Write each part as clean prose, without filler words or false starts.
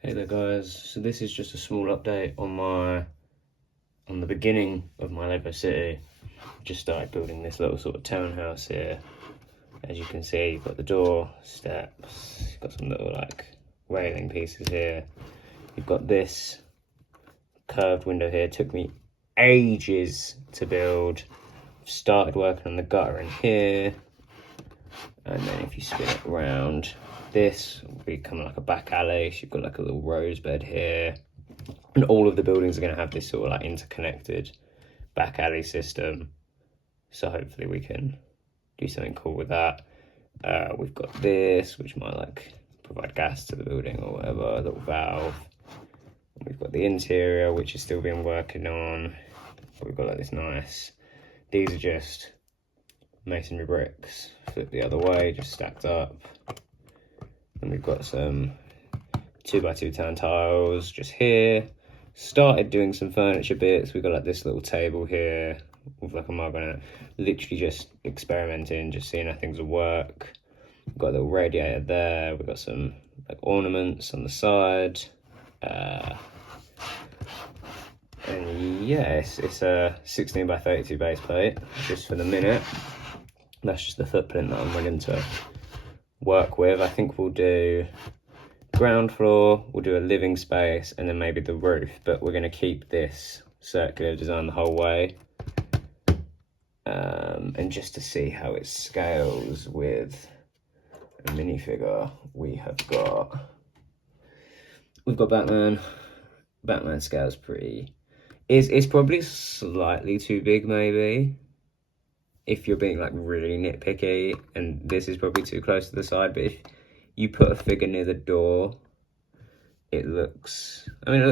Hey there guys, so this is just a small update on the beginning of my Lego city. Just started building this little sort of townhouse here. As you can see, you've got the door, steps, you've got some little like railing pieces here. You've got this curved window here. It took me ages to build. Started working on the gutter in here. And then if you spin it around, this will become like a back alley. So you've got like a little rose bed here. And all of the buildings are going to have this sort of like interconnected back alley system. So hopefully we can do something cool with that. We've got this, which might like provide gas to the building or whatever, a little valve. We've got the interior, which is still being working on. We've got like this nice, these are just masonry bricks, flip the other way, just stacked up. And we've got some 2x2 tan tiles just here. Started doing some furniture bits. We've got like this little table here with like a mug on it. Literally just experimenting, just seeing how things will work. We've got a little radiator there. We've got some like ornaments on the side. And yeah, it's a 16x32 base plate, just for the minute. That's just the footprint that I'm willing to work with. I think we'll do ground floor, we'll do a living space, and then maybe the roof, but we're going to keep this circular design the whole way. And just to see how it scales with a minifigure, we've got Batman. Batman scales pretty, it's probably slightly too big maybe, if you're being like really nitpicky, and this is probably too close to the side, but if you put a figure near the door, it looks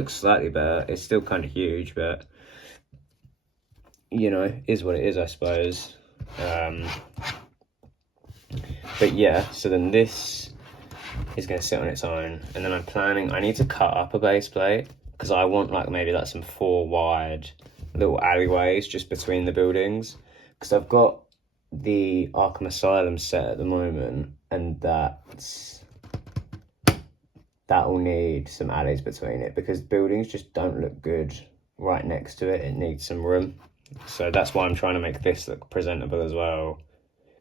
slightly better. It's still kind of huge, but you know, is what it is, I suppose. But yeah, so then this is going to sit on its own, and then I need to cut up a base plate, because I want like maybe like some 4 wide little alleyways just between the buildings. Because I've got the Arkham Asylum set at the moment, and that'll need some alleys between it, because buildings just don't look good right next to it. It needs some room. So that's why I'm trying to make this look presentable as well.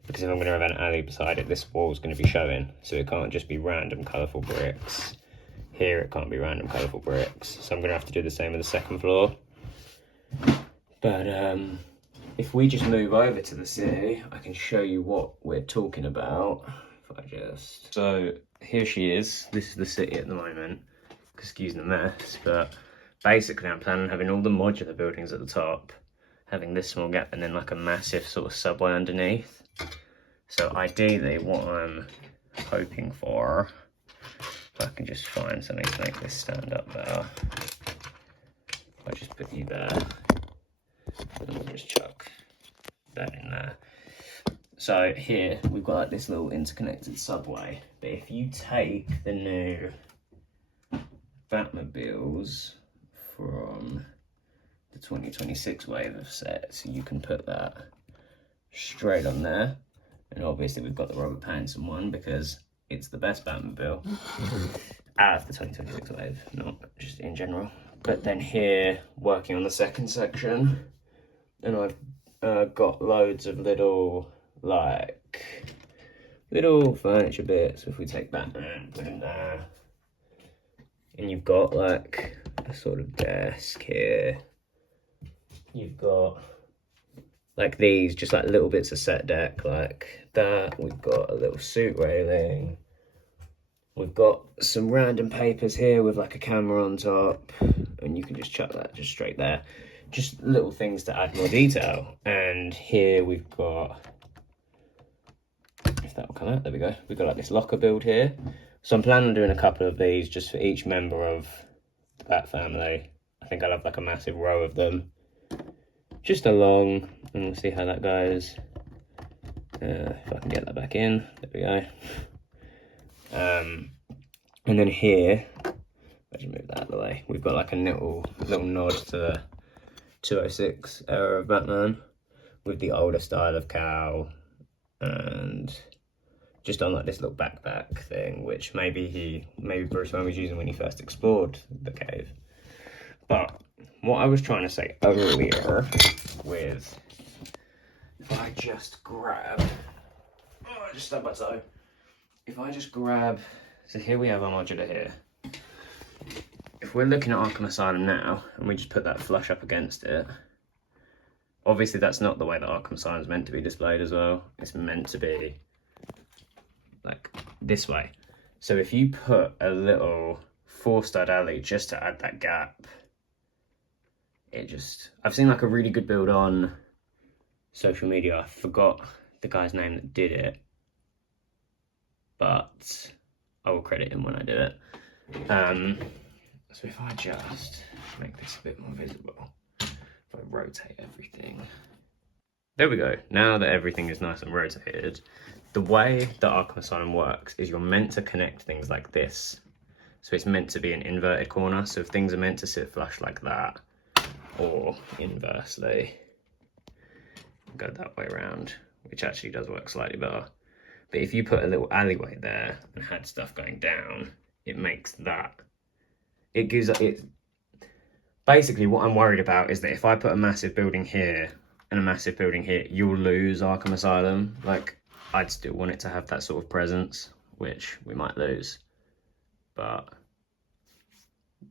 Because if I'm going to have an alley beside it, this wall's going to be showing. So it can't just be random colourful bricks. Here it can't be random colourful bricks. So I'm going to have to do the same with the second floor. But if we just move over to the city, I can show you what we're talking about. So here she is. This is the city at the moment. Excuse the mess, but basically I'm planning on having all the modular buildings at the top, having this small gap, and then like a massive sort of subway underneath. So ideally what I'm hoping for, if I can just find something to make this stand up better, if I just put you there, and we'll just chuck that in there. So here we've got like this little interconnected subway, but if you take the new Batmobiles from the 2026 wave of sets, you can put that straight on there. And obviously we've got the Robert Pattinson one because it's the best Batmobile out of the 2026 wave, not just in general. But then here, working on the second section, and I've got loads of little furniture bits. If we take Batman, put him there, and you've got like a sort of desk here. You've got like these, just like little bits of set deck like that. We've got a little suit railing. We've got some random papers here with like a camera on top, and you can just chuck that just straight there. Just little things to add more detail. And here we've got, if that will come out, there we go. We've got like this locker build here. So I'm planning on doing a couple of these just for each member of the Bat family. I think I'll have like a massive row of them just along, and we'll see how that goes. If I can get that back in, there we go. And then here, I just move that out of the way. We've got like a little nod to the 206 era of Batman with the older style of cowl and just on like this little backpack thing, which maybe Bruce Wayne was using when he first explored the cave. But what I was trying to say earlier with, if I just grab, I just stubbed my toe. If I just grab, so here we have our modular here. If we're looking at Arkham Asylum now, and we just put that flush up against it, obviously that's not the way that Arkham Asylum is meant to be displayed as well. It's meant to be like this way. So if you put a little 4-stud alley just to add that gap, I've seen like a really good build on social media. I forgot the guy's name that did it, but I will credit him when I do it. So if I just make this a bit more visible, if I rotate everything, there we go. Now that everything is nice and rotated, the way that Arkham Asylum works is you're meant to connect things like this. So it's meant to be an inverted corner. So if things are meant to sit flush like that, or inversely, go that way around, which actually does work slightly better. But if you put a little alleyway there and had stuff going down, it makes that, it gives it, basically what I'm worried about is that if I put a massive building here and a massive building here, you'll lose Arkham Asylum. Like, I'd still want it to have that sort of presence, which we might lose. But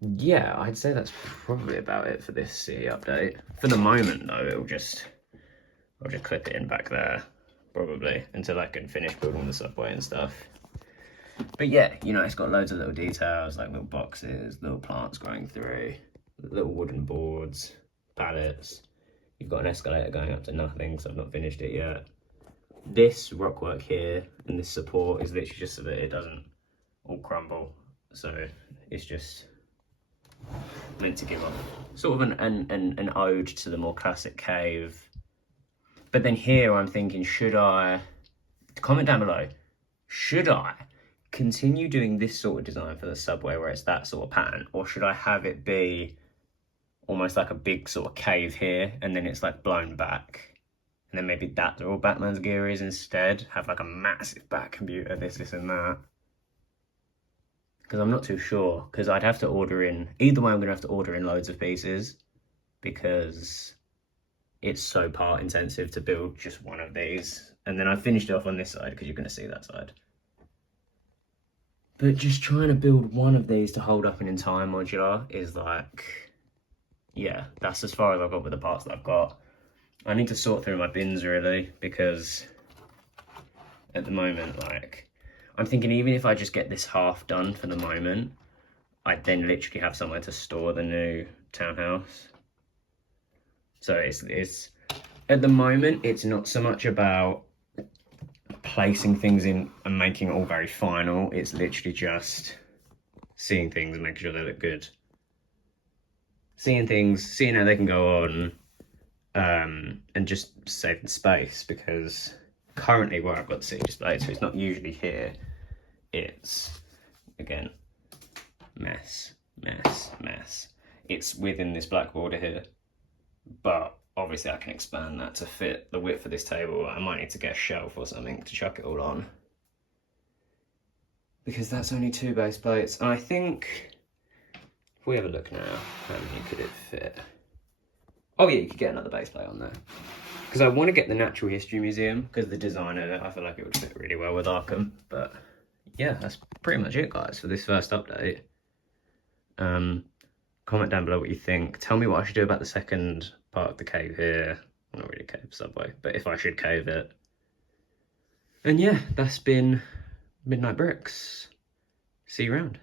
yeah, I'd say that's probably about it for this city update. For the moment though, I'll just clip it in back there, probably, until I can finish building the subway and stuff. But yeah, you know, it's got loads of little details, like little boxes, little plants growing through, little wooden boards, pallets. You've got an escalator going up to nothing, so I've not finished it yet. This rockwork here and this support is literally just so that it doesn't all crumble. So it's just meant to give off sort of an ode to the more classic cave. But then here I'm thinking, should I, comment down below, should I continue doing this sort of design for the subway where it's that sort of pattern, or should I have it be almost like a big sort of cave here and then it's like blown back, and then maybe that's all Batman's gear is instead, have like a massive back computer, this and that? Because I'm not too sure, because I'd have to order in, either way I'm going to have to order in loads of pieces, because it's so part intensive to build just one of these. And then I finished it off on this side, because you're going to see that side. But just trying to build one of these to hold up an entire modular is like, yeah, that's as far as I've got with the parts that I've got. I need to sort through my bins really, because at the moment, like, I'm thinking even if I just get this half done for the moment, I'd then literally have somewhere to store the new townhouse. So it's at the moment, it's not so much about placing things in and making it all very final. It's literally just seeing things and making sure they look good. Seeing things, seeing how they can go on, and just saving space, because currently where I've got the city displayed, so it's not usually here, it's, again, mess. It's within this black border here, but obviously I can expand that to fit the width of this table. I might need to get a shelf or something to chuck it all on, because that's only 2 base plates, and I think, if we have a look now, how many could it fit? Oh yeah, you could get another base plate on there. Because I want to get the Natural History Museum, because the design of it, I feel like it would fit really well with Arkham. But yeah, that's pretty much it, guys, for this first update. Comment down below what you think. Tell me what I should do about the second part of the cave here. Well, not really cave, subway, but if I should cave it. And yeah, that's been Midnight Bricks. See you around.